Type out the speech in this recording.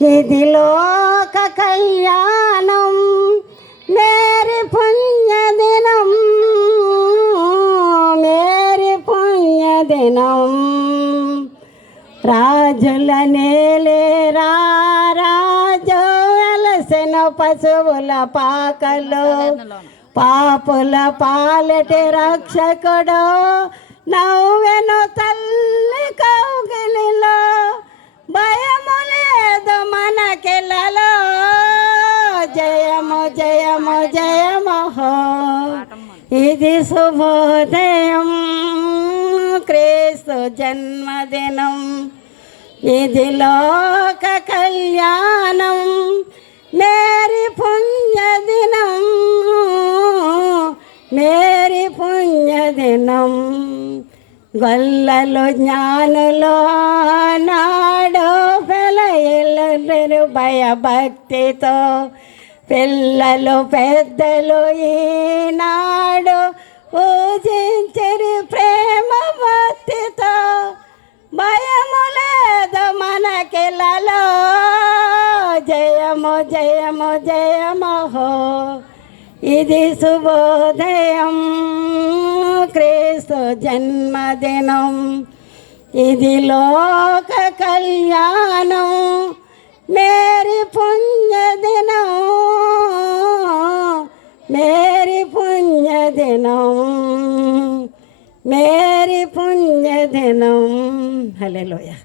ఇది లోక కళ్యాణం మేరీ పుణ్యదినం మేరీ పుణ్యదినం రాజుల నేలేరా రాజు అలసిన పశువుల పాకలో పాపుల పాలటి రక్షకుడు నవ్వెను తల్లి కౌగిలిలో భయము లేదు మనకెలలో జయము జయము జయము హో ఇది శుభోదయం క్రీస్తు జన్మదినం ఇది లోక కళ్యాణం మేరీ పుణ్యదినం మేరీ పుణ్యదినం గొల్లలు జ్ఞానులు నాడు పెళ్ళలు భయభక్తితో పిల్లలు పెద్దలు ఈనాడు పూజించరి ప్రేమ భక్తితో భయము లేదు మనకిలలో జయము జయము జయము హో ఇది శుభోదయం క్రీస్తు జన్మదినం ఇది లోక కళ్యాణం మేరీ పుణ్యదినం మేరీ పుణ్యదినం మేరీ పుణ్యదినం హల్లెలూయా.